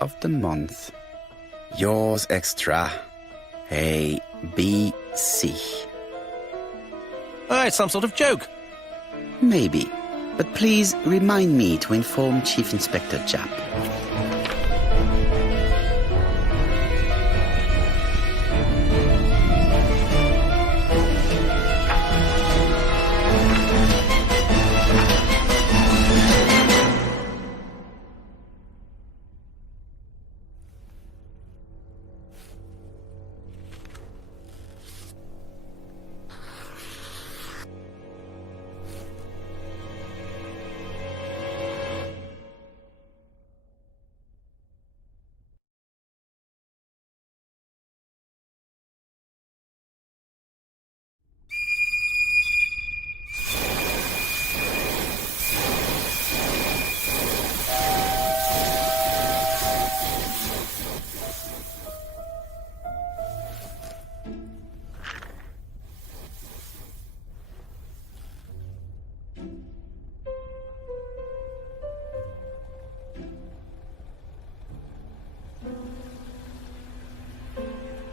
of the month. Yours extra. A, B, C. It's some sort of joke. Maybe. But please remind me to inform Chief Inspector Japp.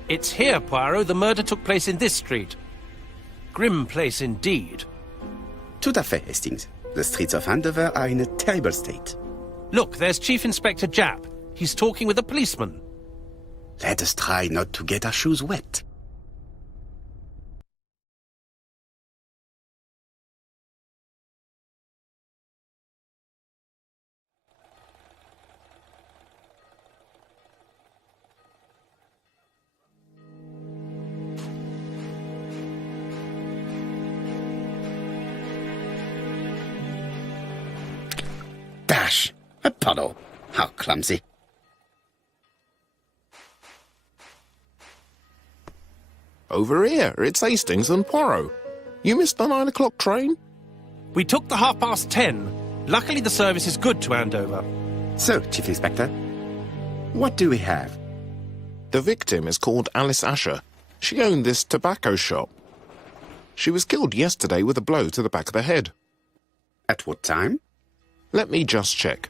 It's here, Poirot. The murder took place in this street. Grim place indeed. Tout à fait, Hastings. The streets of Andover are in a terrible state. Look, there's Chief Inspector Japp. He's talking with a policeman. Let us try not to get our shoes wet. Dash! A puddle. How clumsy. Over here, it's Hastings and Poirot. You missed the 9 o'clock train? We took the 10:30. Luckily, the service is good to Andover. So, Chief Inspector, what do we have? The victim is called Alice Asher. She owned this tobacco shop. She was killed yesterday with a blow to the back of the head. At what time? Let me just check.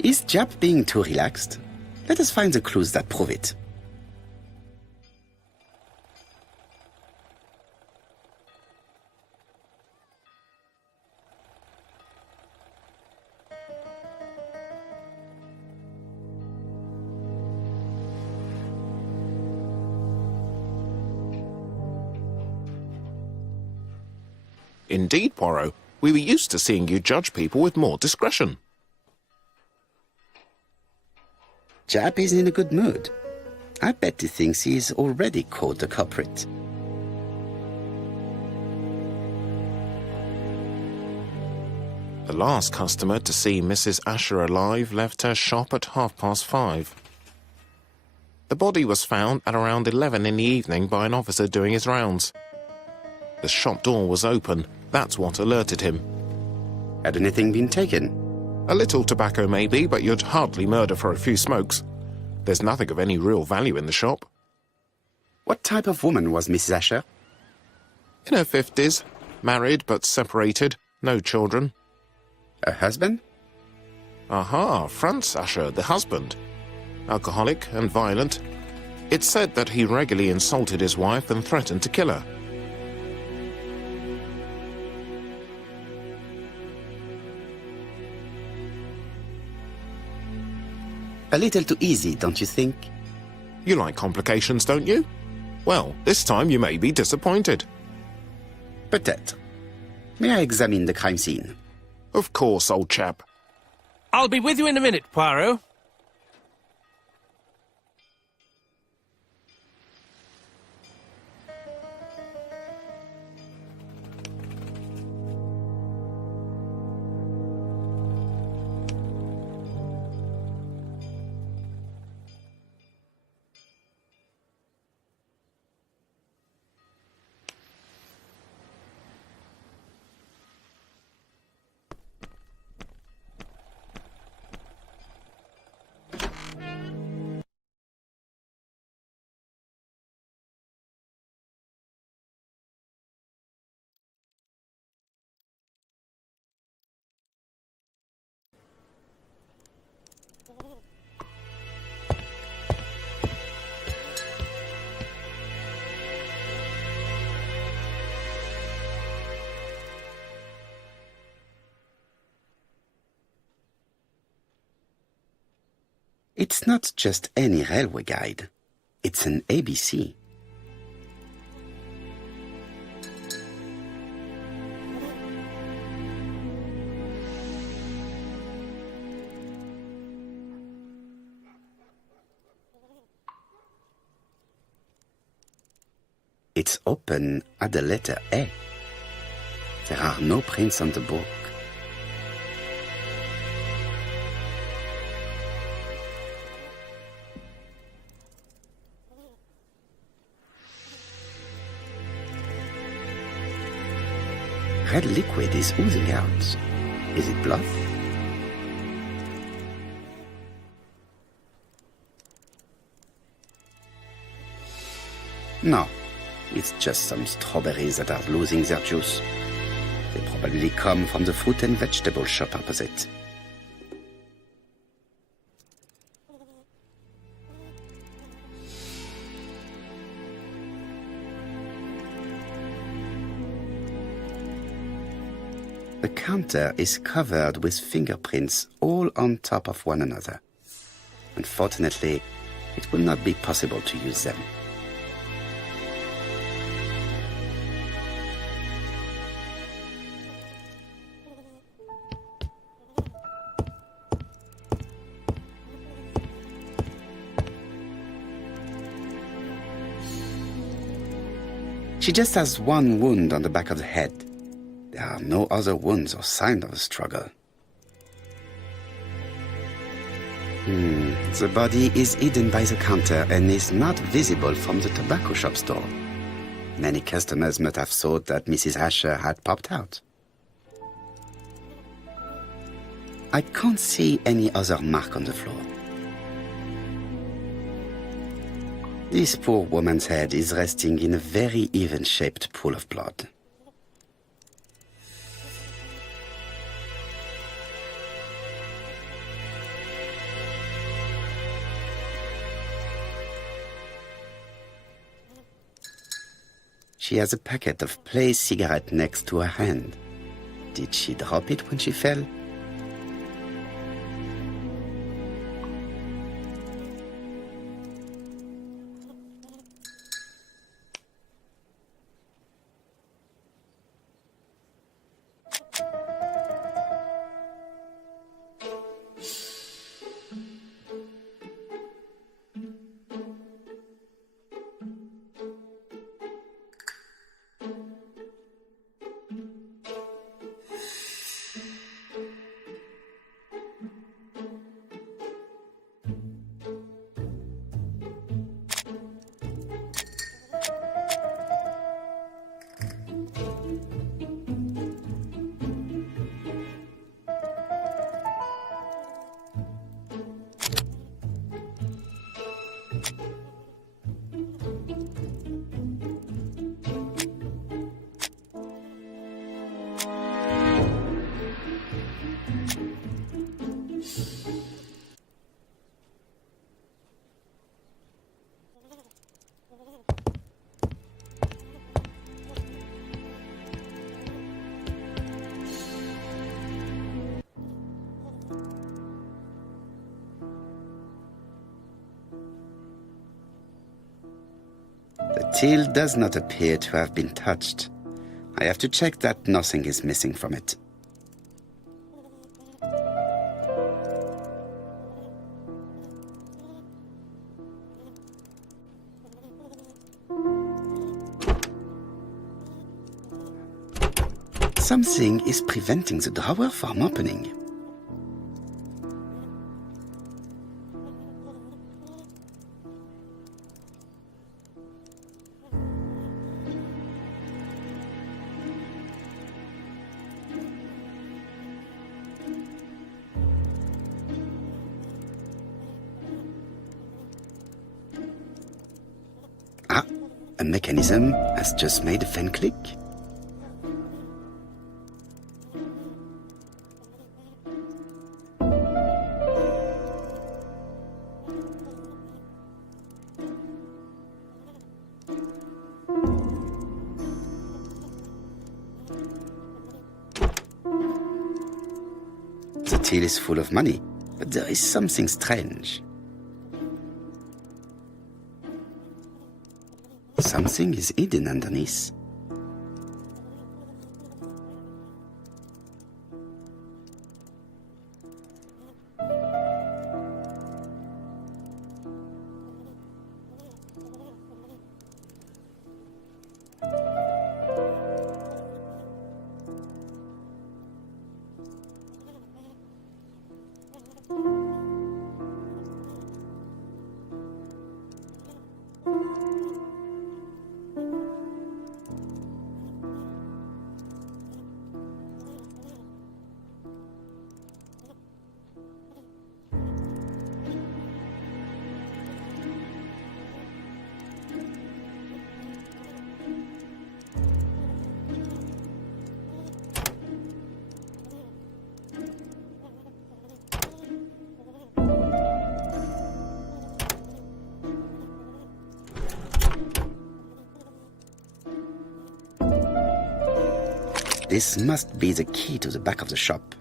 Is Japp being too relaxed? Let us find the clues that prove it. Indeed, Poirot. We were used to seeing you judge people with more discretion. Japp is in a good mood. I bet he thinks he's already caught the culprit. The last customer to see Mrs. Asher alive left her shop at 5:30. The body was found at around 11 in the evening by an officer doing his rounds. The shop door was open. That's what alerted him. Had anything been taken? A little tobacco maybe, but you'd hardly murder for a few smokes. There's nothing of any real value in the shop. What type of woman was Mrs. Asher? In her 50s, married but separated, no children. A husband? Aha, Franz Asher, the husband. Alcoholic and violent. It's said that he regularly insulted his wife and threatened to kill her. A little too easy, don't you think? You like complications, don't you? Well, this time you may be disappointed. Peut-être. May I examine the crime scene? Of course, old chap. I'll be with you in a minute, Poirot. It's not just any railway guide. It's an ABC. It's open at the letter A. There are no prints on the book. Red liquid is oozing out. Is it blood? No. It's just some strawberries that are losing their juice. They probably come from the fruit and vegetable shop opposite. The counter is covered with fingerprints all on top of one another. Unfortunately, it will not be possible to use them. She just has one wound on the back of the head. There are no other wounds or signs of a struggle. The body is hidden by the counter and is not visible from the tobacco shop door. Many customers might have thought that Mrs. Asher had popped out. I can't see any other mark on the floor. This poor woman's head is resting in a very even-shaped pool of blood. She has a packet of Play cigarette next to her hand. Did she drop it when she fell? The till does not appear to have been touched. I have to check that nothing is missing from it. Something is preventing the drawer from opening. Ah, a mechanism has just made a fan click. The till is full of money, but there is something strange. something is hidden underneath. This must be the key to the back of the shop.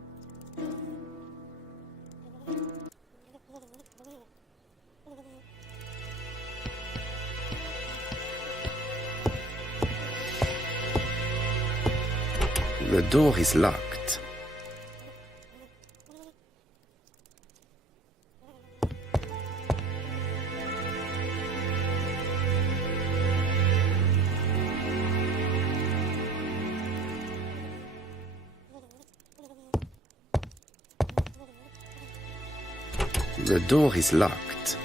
The door is locked. The door is locked.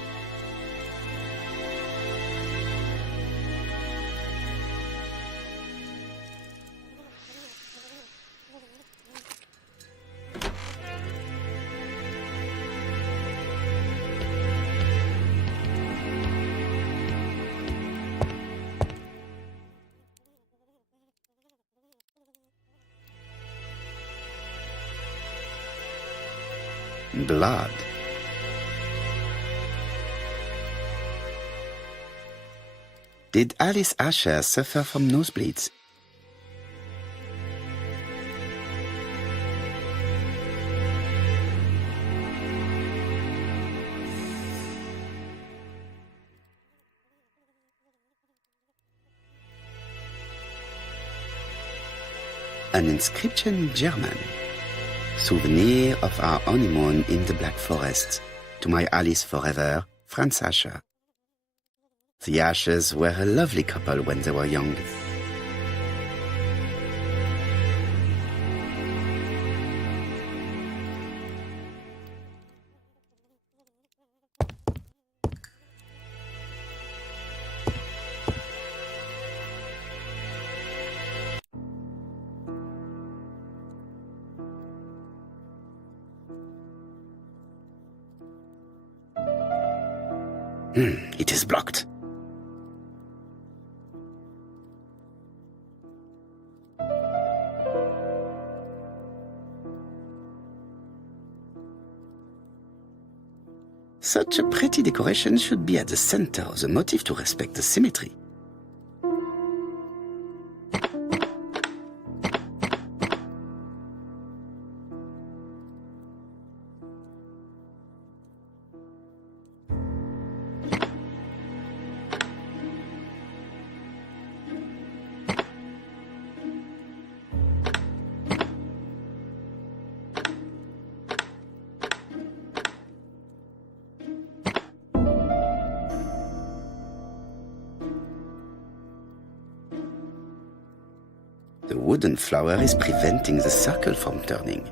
Blood. Did Alice Asher suffer from nosebleeds? An inscription in German. Souvenir of our honeymoon in the Black Forest. To my Alice forever, Franz Asher. The Ashers were a lovely couple when they were young. It is blocked. Such a pretty decoration should be at the center of the motif to respect the symmetry. The wooden flower is preventing the circle from turning.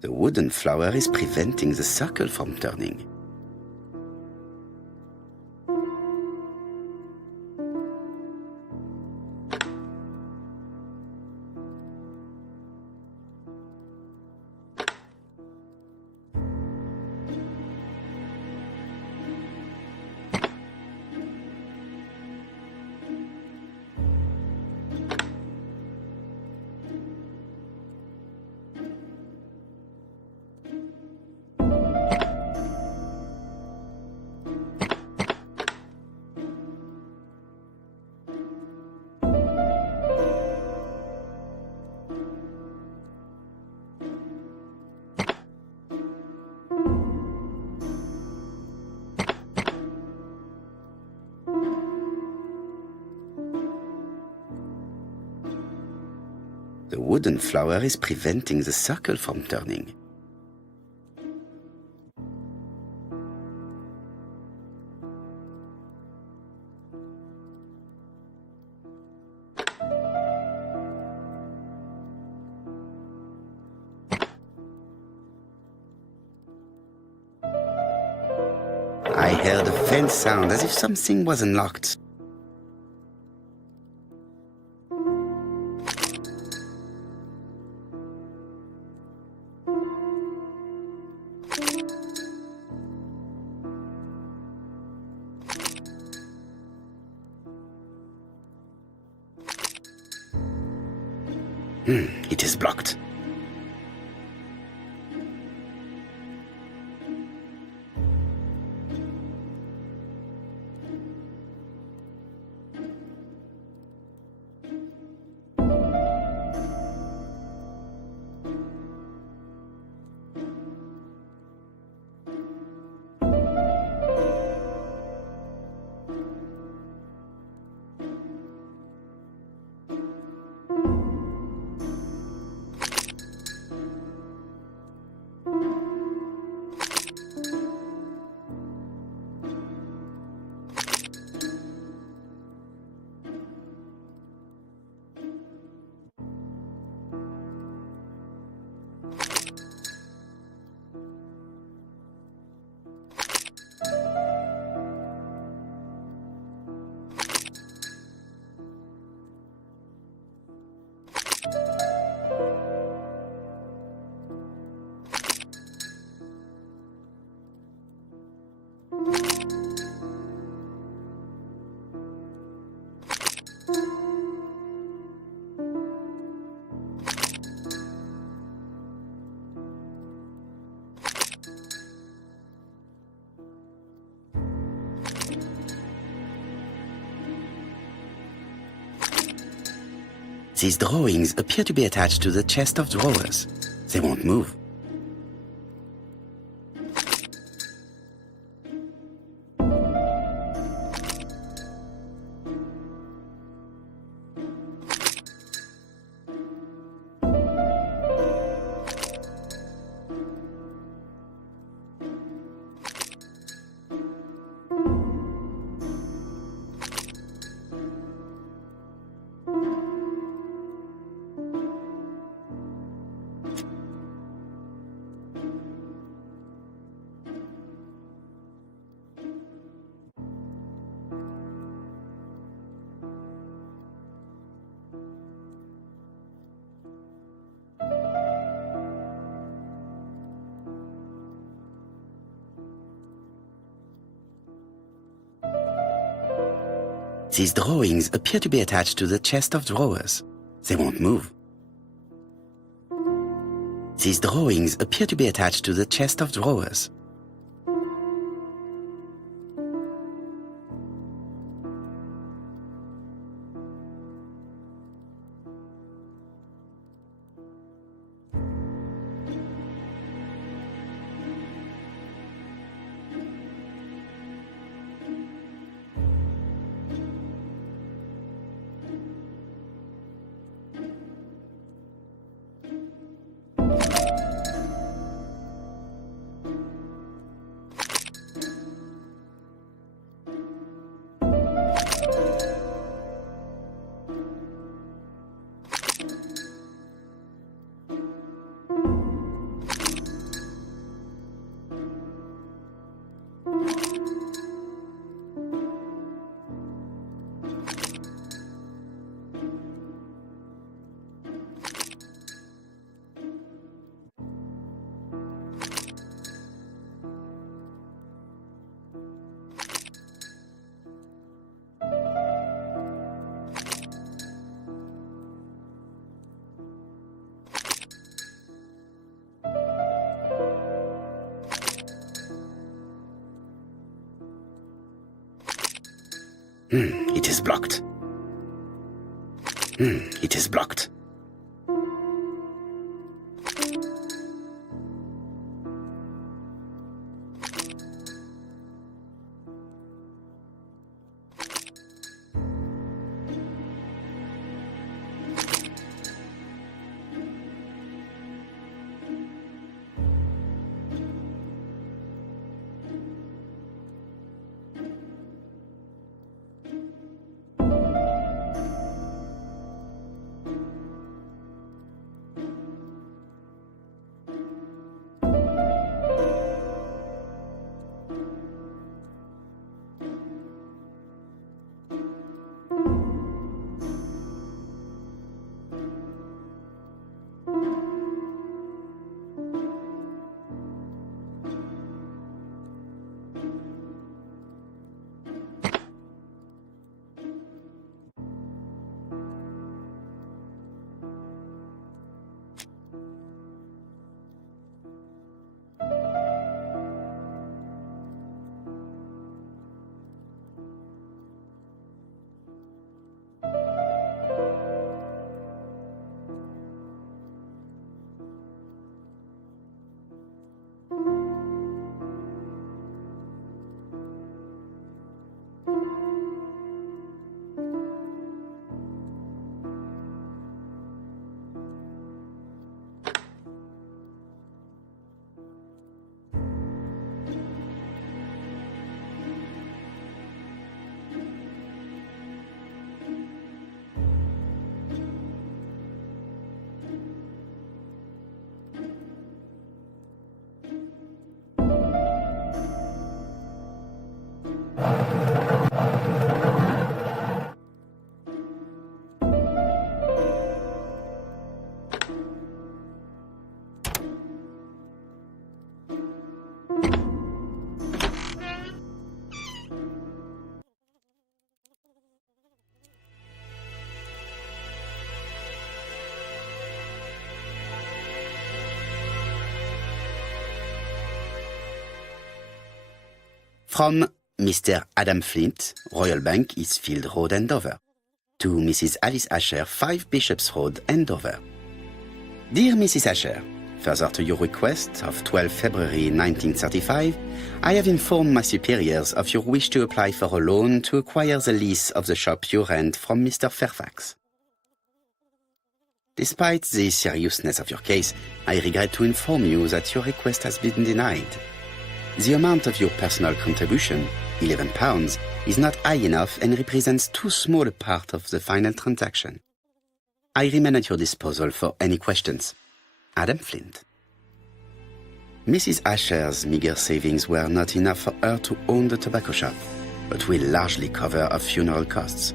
The wooden flower is preventing the circle from turning. The wooden flower is preventing the circle from turning. I heard a faint sound as if something was unlocked. It is blocked. These drawings appear to be attached to the chest of drawers. They won't move. These drawings appear to be attached to the chest of drawers. They won't move. These drawings appear to be attached to the chest of drawers. It is blocked. It is blocked. From Mr. Adam Flint, Royal Bank, Eastfield Road, Andover, to Mrs. Alice Asher, 5 Bishops Road, Andover. Dear Mrs. Asher, further to your request of 12 February 1935, I have informed my superiors of your wish to apply for a loan to acquire the lease of the shop you rent from Mr. Fairfax. Despite the seriousness of your case, I regret to inform you that your request has been denied. The amount of your personal contribution, £11, is not high enough and represents too small a part of the final transaction. I remain at your disposal for any questions. Adam Flint. Mrs. Asher's meager savings were not enough for her to own the tobacco shop, but will largely cover her funeral costs.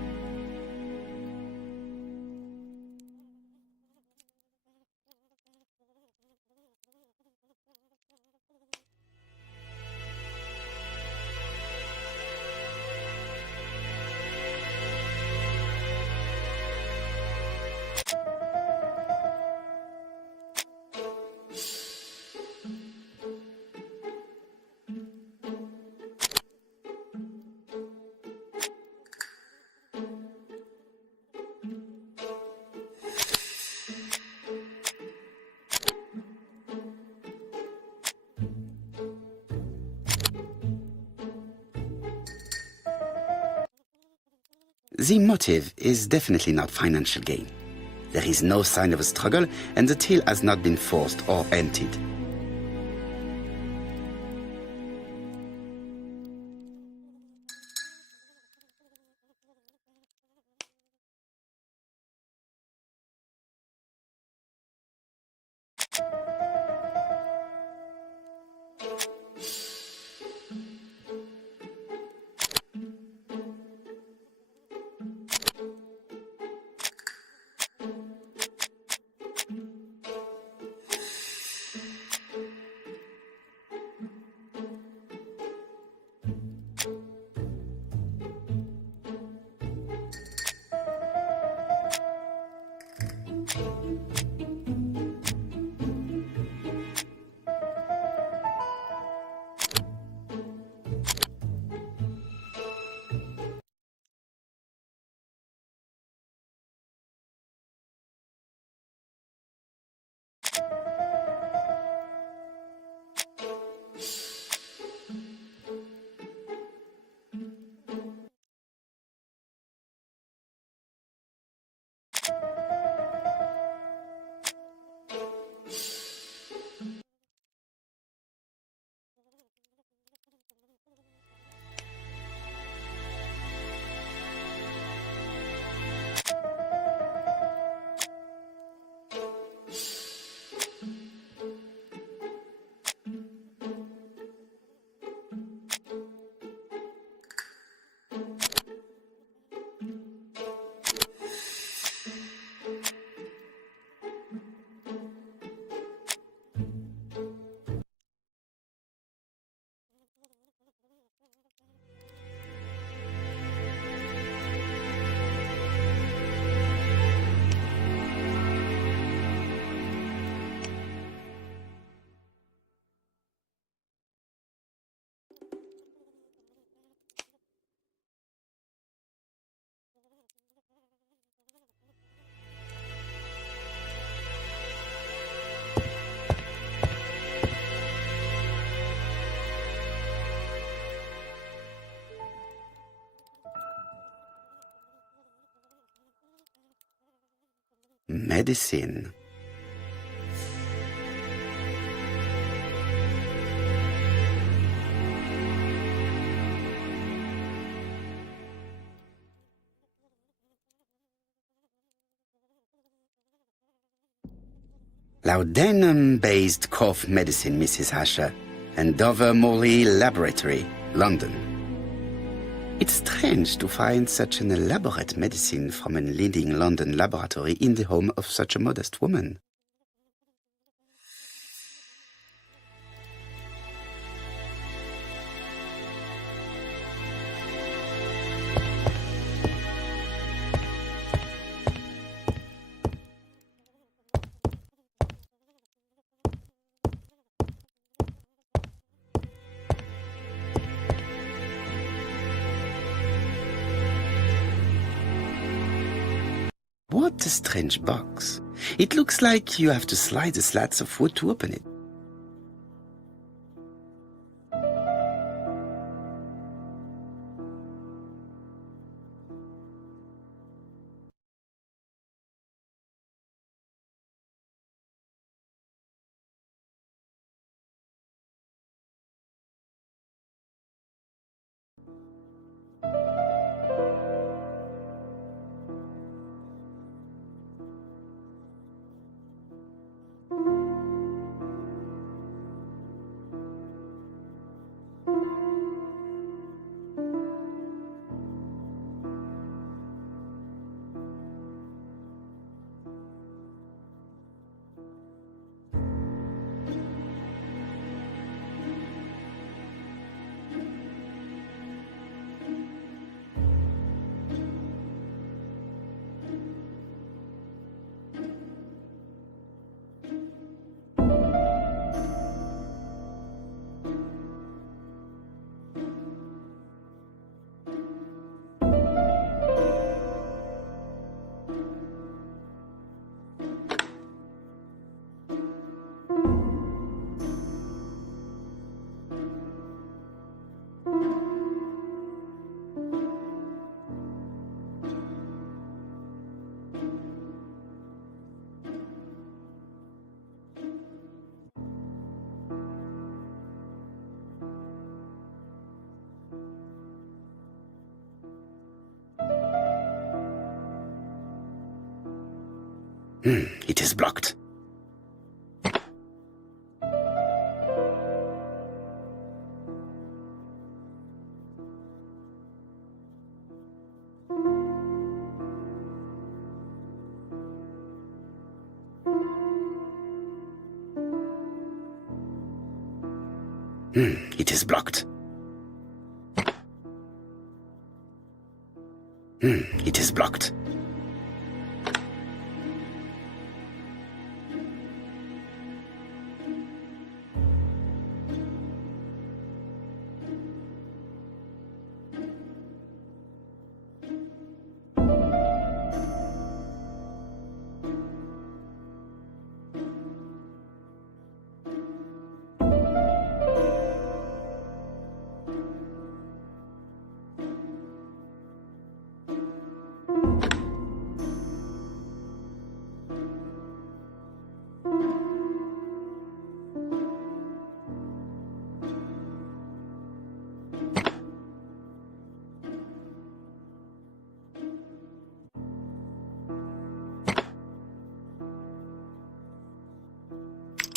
The motive is definitely not financial gain. There is no sign of a struggle, and the till has not been forced or emptied. Medicine. Laudanum-based cough medicine, Mrs. Asher, and Dover Morley Laboratory, London. It's strange to find such an elaborate medicine from a leading London laboratory in the home of such a modest woman. What a strange box. It looks like you have to slide the slats of wood to open it. It is blocked. It is blocked. It is blocked.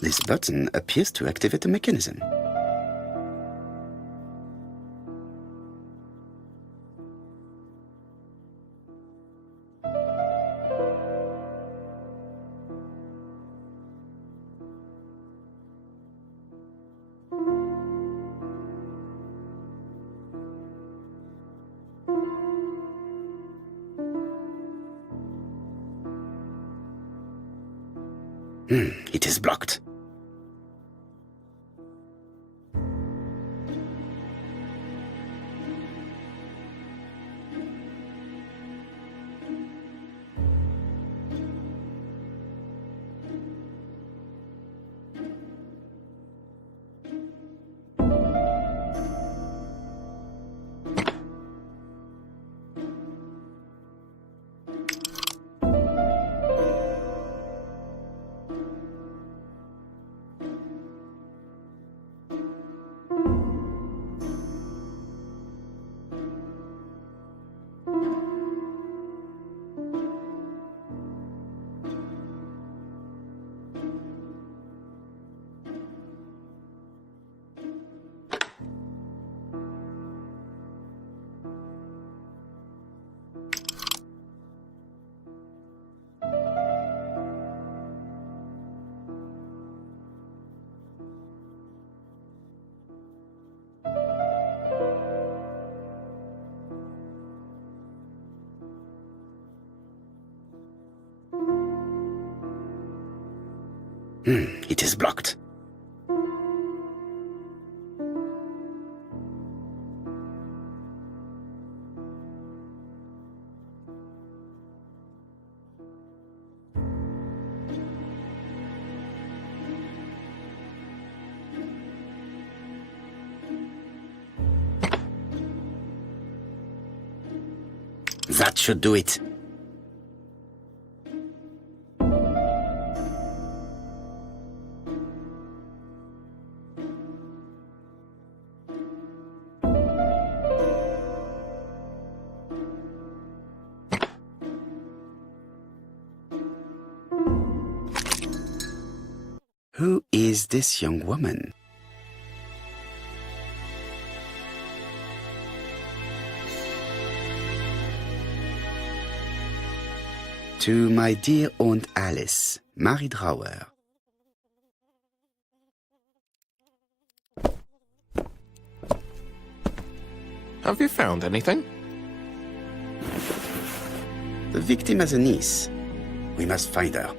This button appears to activate the mechanism. It is blocked. It is blocked. That should do it. Who is this young woman? To my dear Aunt Alice, Marie Drower. Have you found anything? The victim has a niece. We must find her.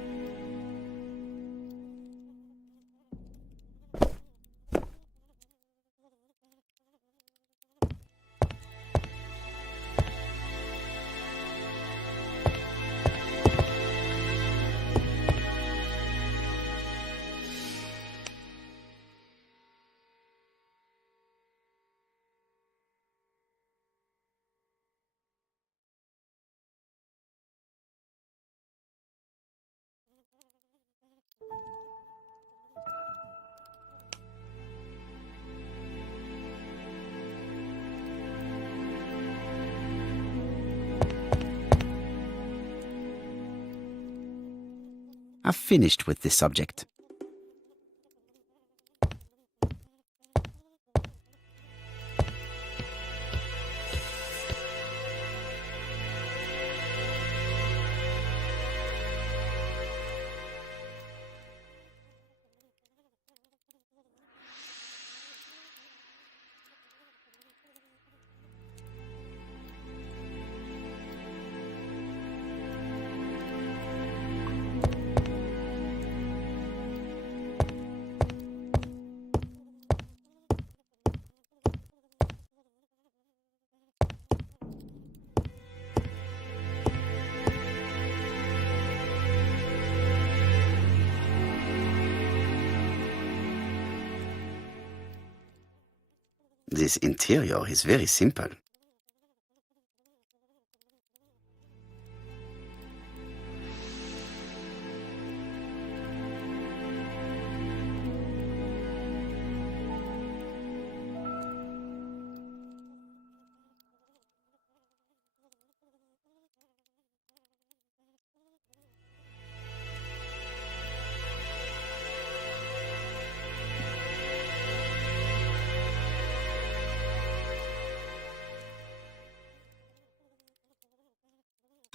I've finished with this subject. This interior is very simple.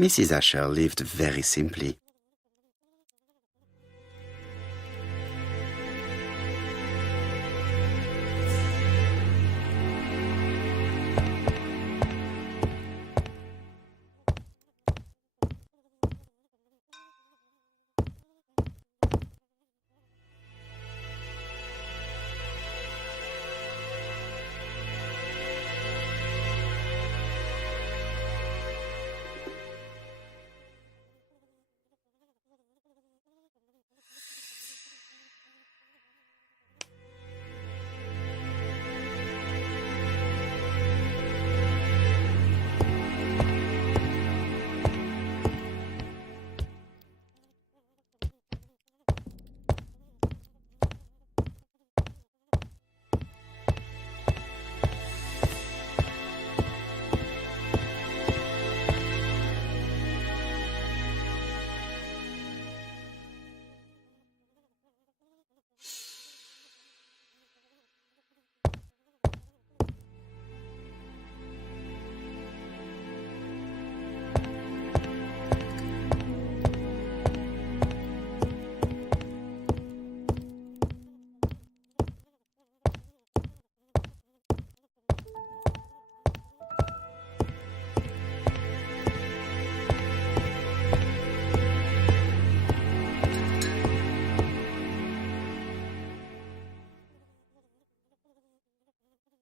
Mrs. Asher lived very simply.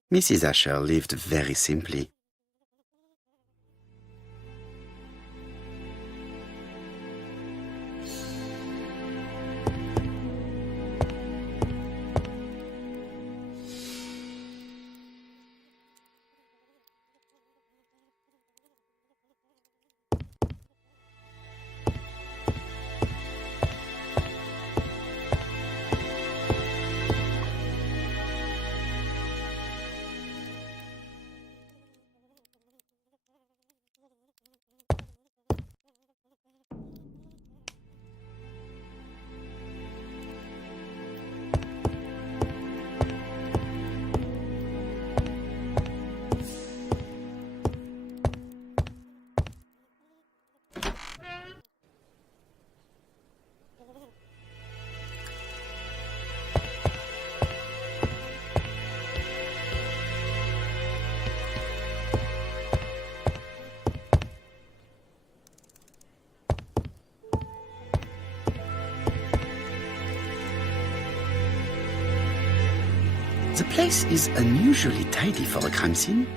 Mrs. Asher lived very simply. The place is unusually tidy for a crime scene.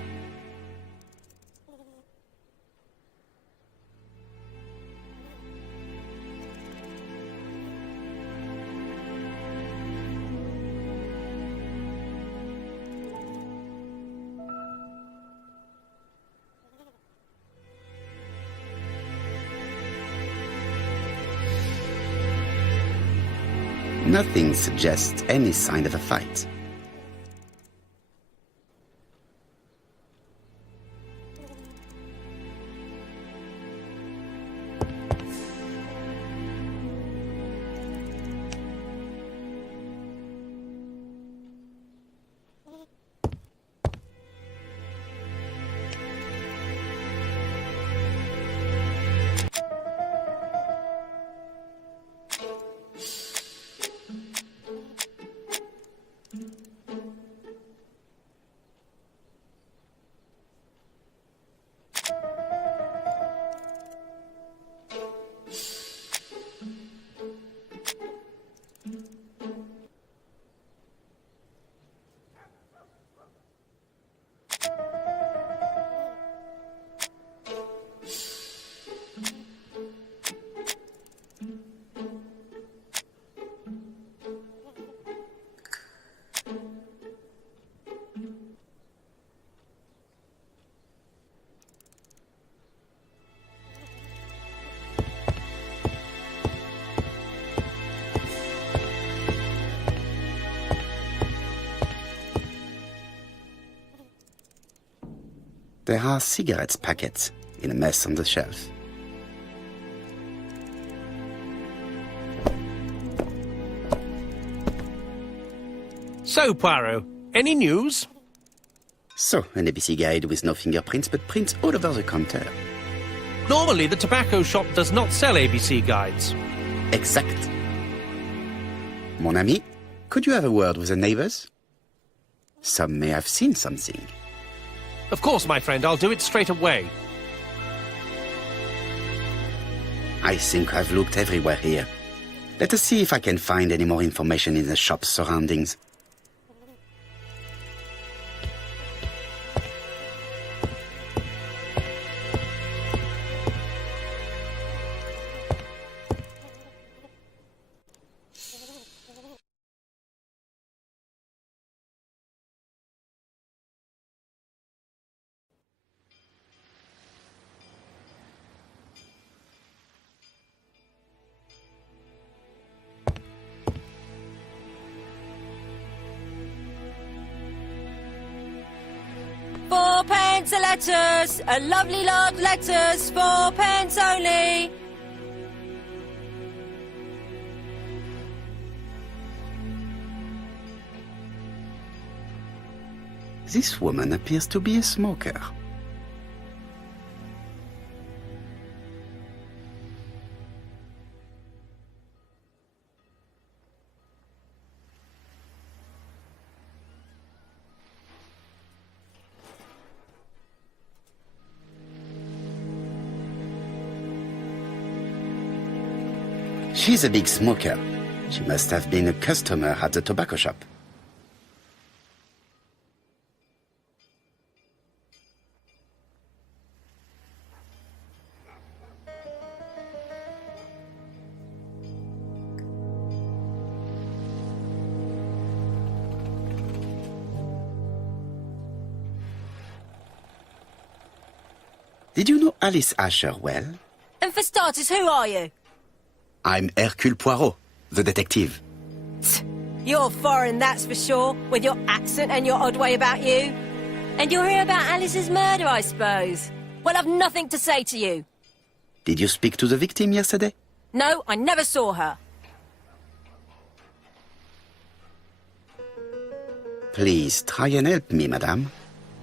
Nothing suggests any sign of a fight. There are cigarette packets in a mess on the shelf. So, Poirot, any news? So, an ABC guide with no fingerprints but prints all over the counter. Normally, the tobacco shop does not sell ABC guides. Exact. Mon ami, could you have a word with the neighbors? Some may have seen something. Of course, my friend, I'll do it straight away. I think I've looked everywhere here. Let us see if I can find any more information in the shop's surroundings. Fourpence a letters, a lovely lot letters, 4 pence only. This woman appears to be a smoker. She's a big smoker. She must have been a customer at the tobacco shop. Did you know Alice Asher well? And for starters, who are you? I'm Hercules Poirot, the detective. You're foreign, that's for sure, with your accent and your odd way about you. And you're here about Alice's murder, I suppose. Well, I've nothing to say to you. Did you speak to the victim yesterday? No, I never saw her. Please try and help me, madame.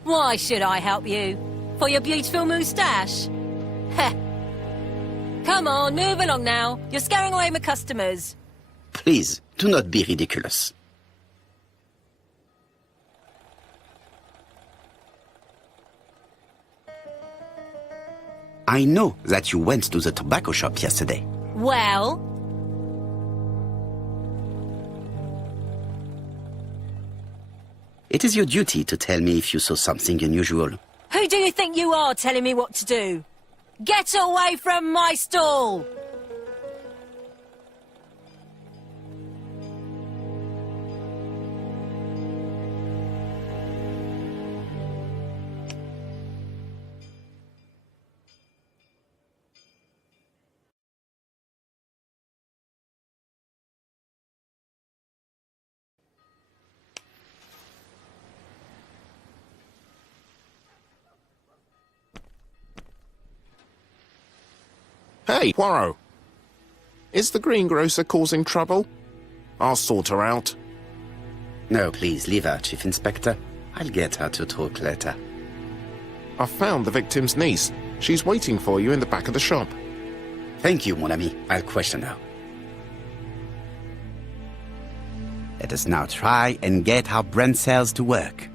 Why should I help you? For your beautiful moustache? Heh. Come on, move along now. You're scaring away my customers. Please, do not be ridiculous. I know that you went to the tobacco shop yesterday. Well? It is your duty to tell me if you saw something unusual. Who do you think you are telling me what to do? Get away from my stall! Hey, Poirot. Is the greengrocer causing trouble? I'll sort her out. No, please, leave her, Chief Inspector. I'll get her to talk later. I've found the victim's niece. She's waiting for you in the back of the shop. Thank you, mon ami. I'll question her. Let us now try and get our brain cells to work.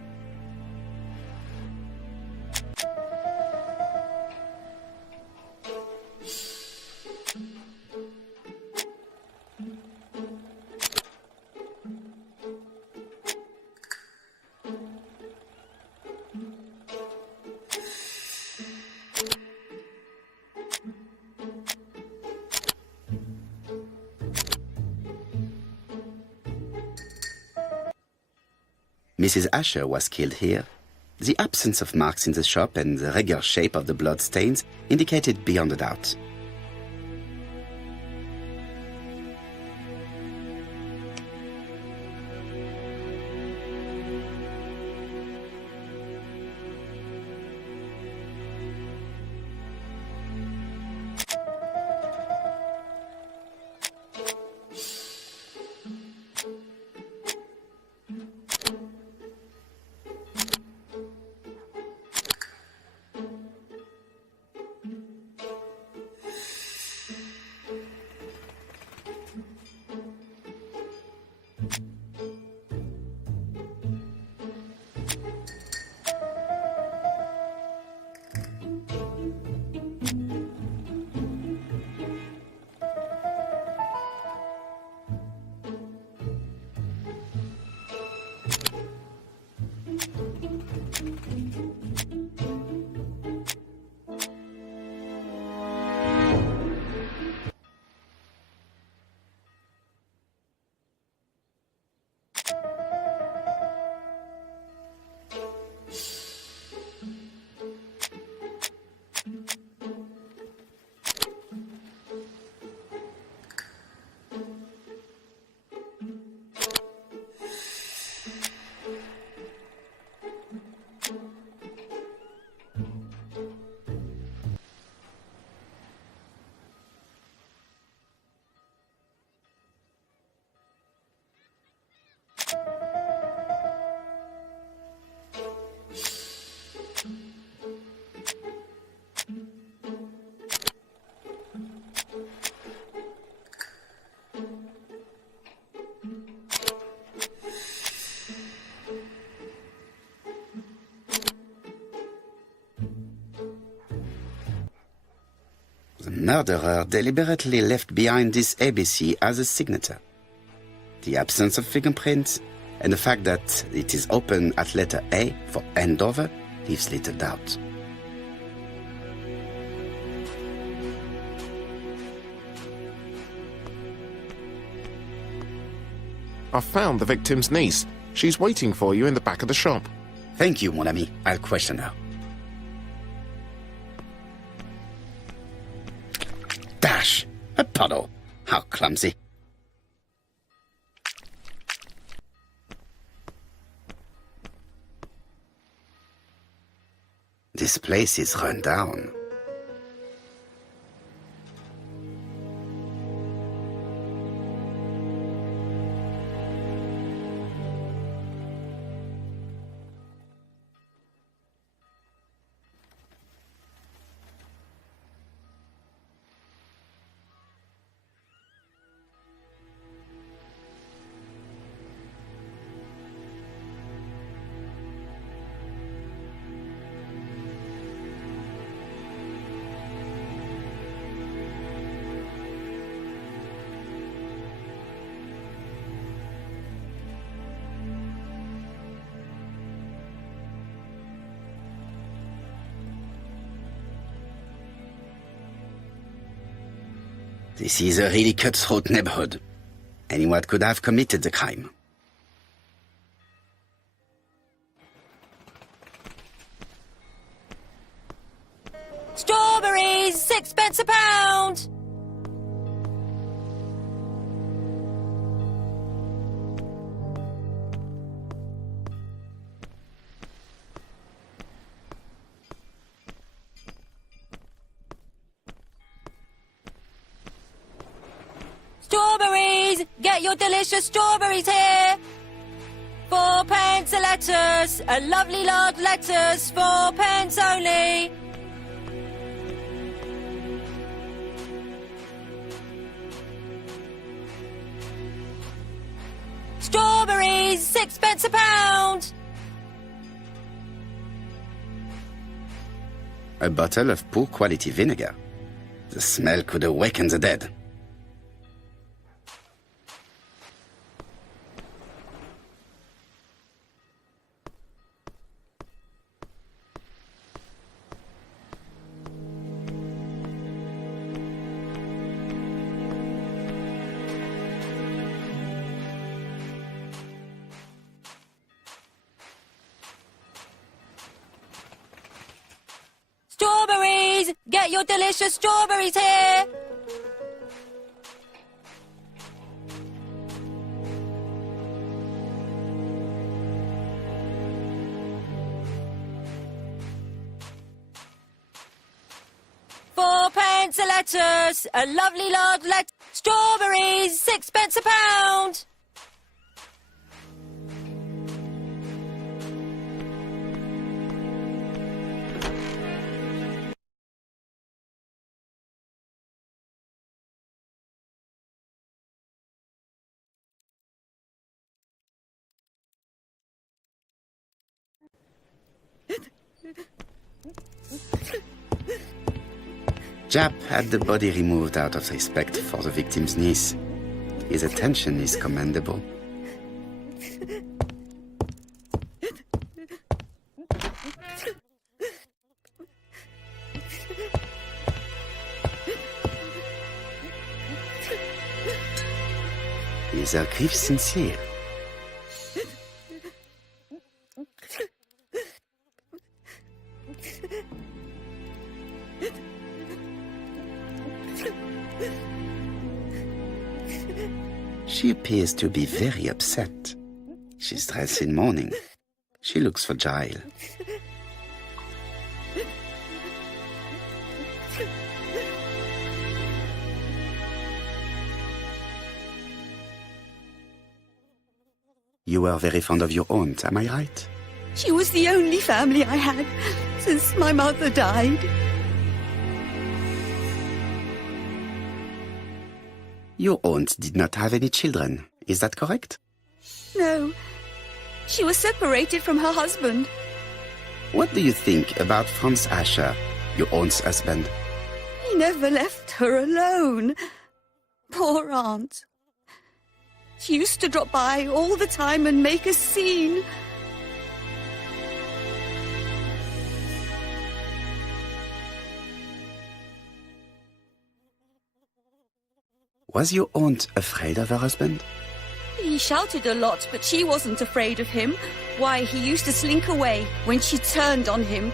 Mrs. Asher was killed here. The absence of marks in the shop and the regular shape of the blood stains indicated beyond a doubt. The murderer deliberately left behind this ABC as a signature. The absence of fingerprints and the fact that it is open at letter A for Andover leaves little doubt. I've found the victim's niece. She's waiting for you in the back of the shop. Thank you, mon ami. I'll question her. Dash! A puddle. How clumsy. This place is run down. This is a really cutthroat neighborhood. Anyone could have committed the crime. Strawberries, 6p a pound! Strawberries! Get your delicious strawberries here! 4p a lettuce, a lovely large lettuce, 4p only! Strawberries, 6p a pound! A bottle of poor quality vinegar. The smell could awaken the dead. Strawberries! Get your delicious strawberries here! Fourpence a lettuce, a lovely large strawberries, 6p a pound! Jap had the body removed out of respect for the victim's niece. His attention is commendable. Is her grief sincere? She appears to be very upset. She's dressed in mourning. She looks fragile. You were very fond of your aunt, am I right? She was the only family I had since my mother died. Your aunt did not have any children, is that correct? No, she was separated from her husband. What do you think about Franz Asher, your aunt's husband? He never left her alone. Poor aunt. She used to drop by all the time and make a scene. Was your aunt afraid of her husband? He shouted a lot, but she wasn't afraid of him. Why, he used to slink away when she turned on him.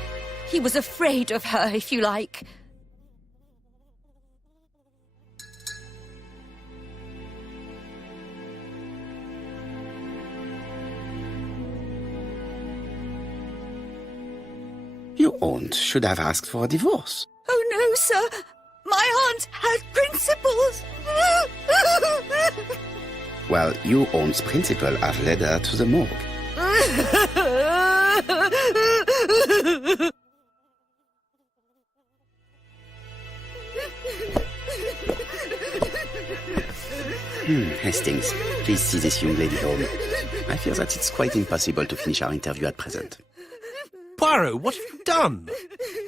He was afraid of her, if you like. Your aunt should have asked for a divorce. Oh, no, sir. My aunt had principles. Well, your aunt's principal have led her to the morgue. Hastings, please see this young lady home. I fear that it's quite impossible to finish our interview at present. Poirot, what have you done?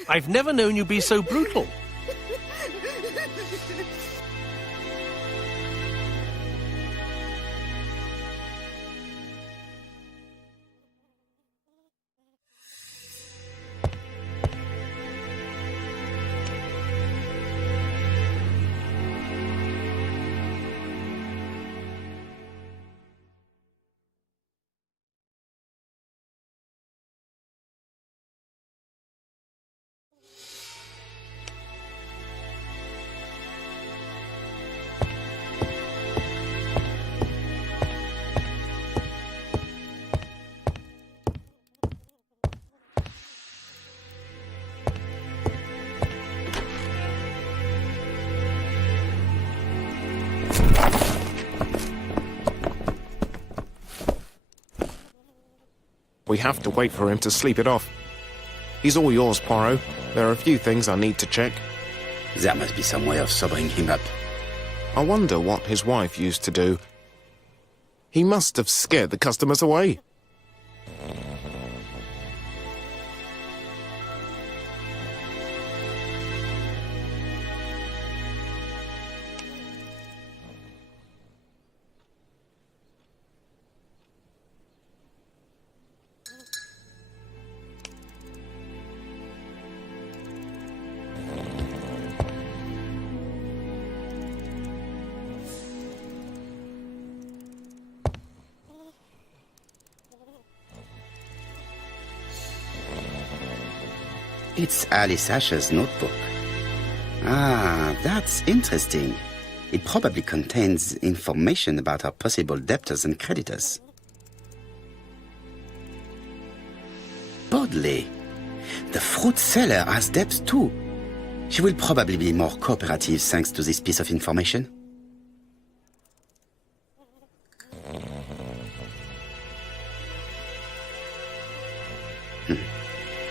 I've never known you be so brutal. We have to wait for him to sleep it off. He's all yours, Poirot. There are a few things I need to check. There must be some way of sobering him up. I wonder what his wife used to do. He must have scared the customers away. It's Alice Asher's notebook. Ah, that's interesting. It probably contains information about her possible debtors and creditors. Bodley. The fruit seller has debts too. She will probably be more cooperative thanks to this piece of information.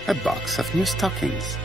A box of new stockings.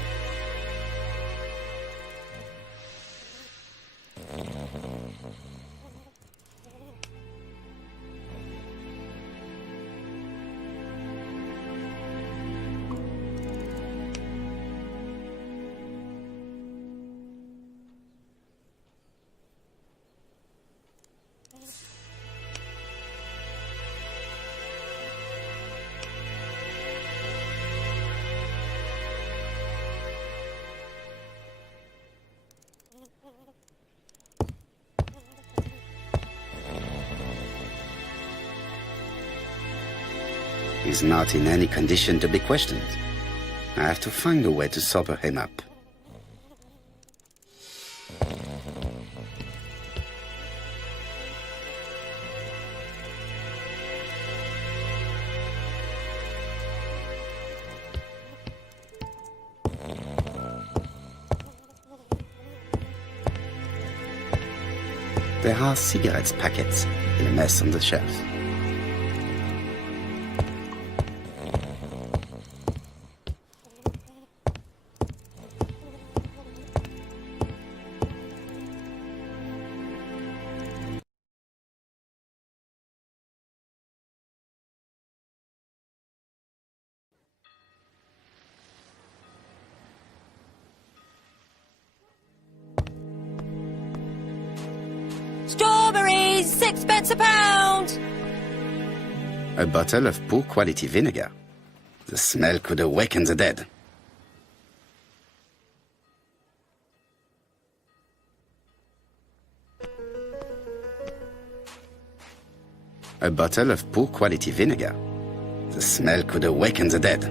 He's not in any condition to be questioned. I have to find a way to sober him up. There are cigarettes packets in a mess on the shelf. Strawberries, 6 pence a pound. A bottle of poor quality vinegar. The smell could awaken the dead. A bottle of poor quality vinegar. The smell could awaken the dead.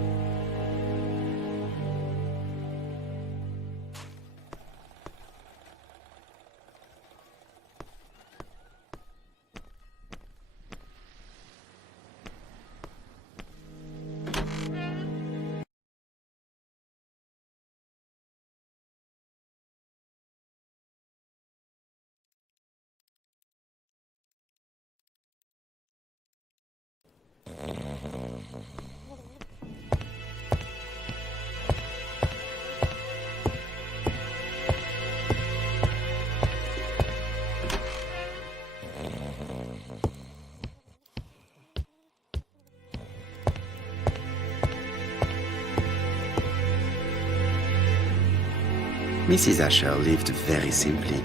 Mrs. Asher lived very simply.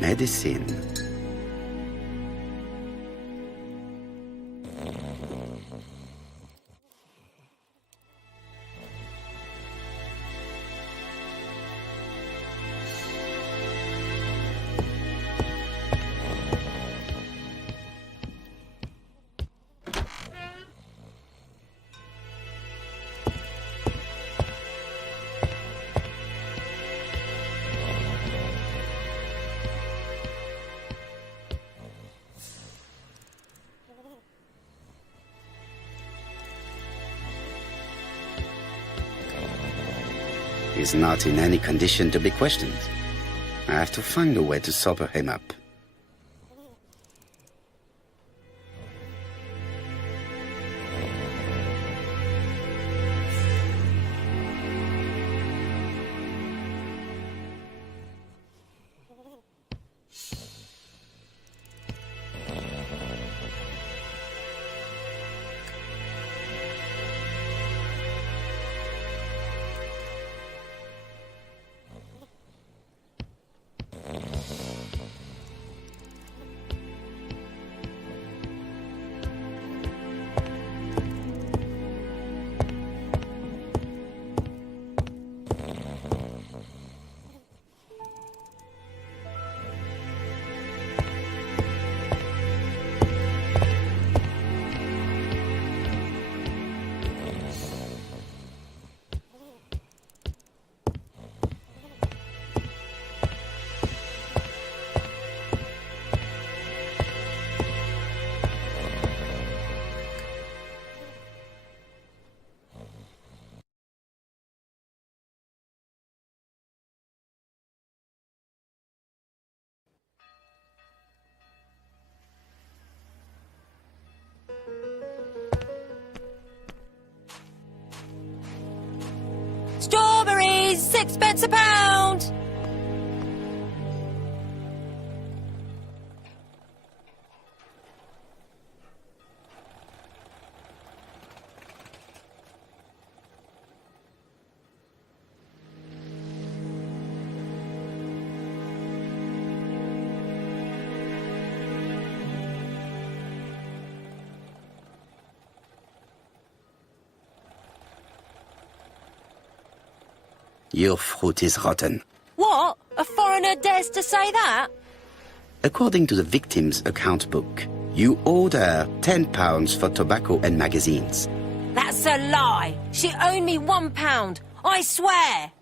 Medicine. He's not in any condition to be questioned. I have to find a way to sober him up. Strawberries, 6 pence a pound! Your fruit is rotten. What? A foreigner dares to say that? According to the victim's account book, you owed her £10 for tobacco and magazines. That's a lie. She owed me £1. I swear.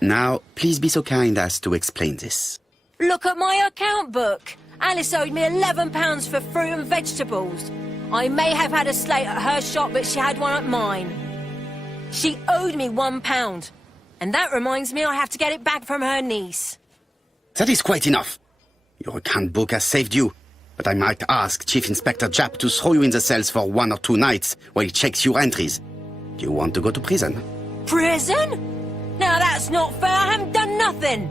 Now, please be so kind as to explain this. Look at my account book. Alice owed me £11 for fruit and vegetables. I may have had a slate at her shop, but she had one at mine. She owed me £1. And that reminds me I have to get it back from her niece. That is quite enough. Your account book has saved you, but I might ask Chief Inspector Japp to throw you in the cells for 1 or 2 nights while he checks your entries. Do you want to go to prison? Prison? Now that's not fair. I haven't done nothing.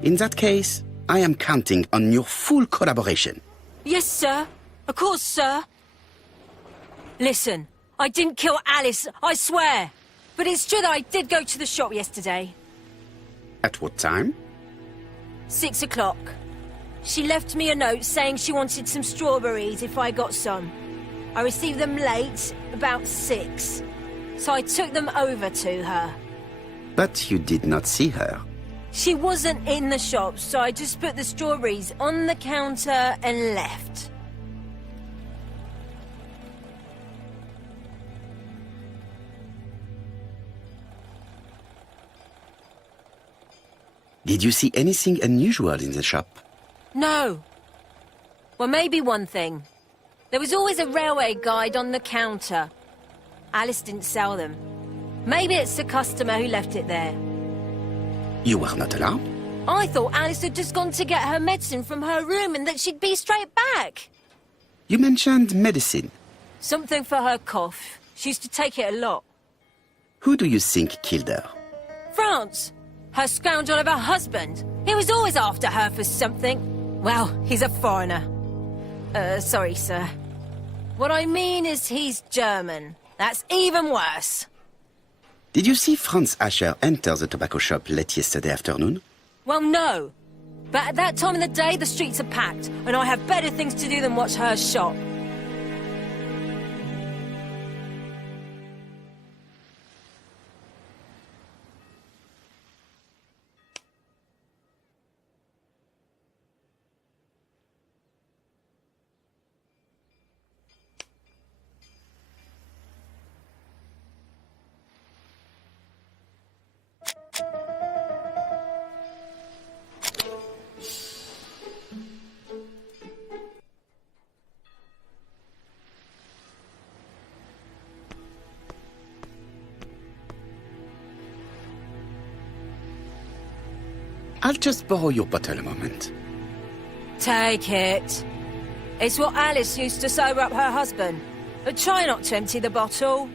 In that case, I am counting on your full collaboration. Yes, sir. Of course, sir. Listen, I didn't kill Alice, I swear. But it's true that I did go to the shop yesterday. At what time? 6 o'clock. She left me a note saying she wanted some strawberries if I got some. I received them late, about 6. So I took them over to her. But you did not see her. She wasn't in the shop, so I just put the strawberries on the counter and left. Did you see anything unusual in the shop? No. Well, maybe one thing. There was always a railway guide on the counter. Alice didn't sell them. Maybe it's the customer who left it there. You were not alarmed? I thought Alice had just gone to get her medicine from her room and that she'd be straight back. You mentioned medicine. Something for her cough. She used to take it a lot. Who do you think killed her? France. Her scoundrel of a husband. He was always after her for something. Well, he's a foreigner. Sorry, sir. What I mean is he's German. That's even worse. Did you see Franz Asher enter the tobacco shop late yesterday afternoon? Well, no. But at that time of the day, the streets are packed, and I have better things to do than watch her shop. I'll just borrow your bottle a moment. Take it. It's what Alice used to sober up her husband. But try not to empty the bottle.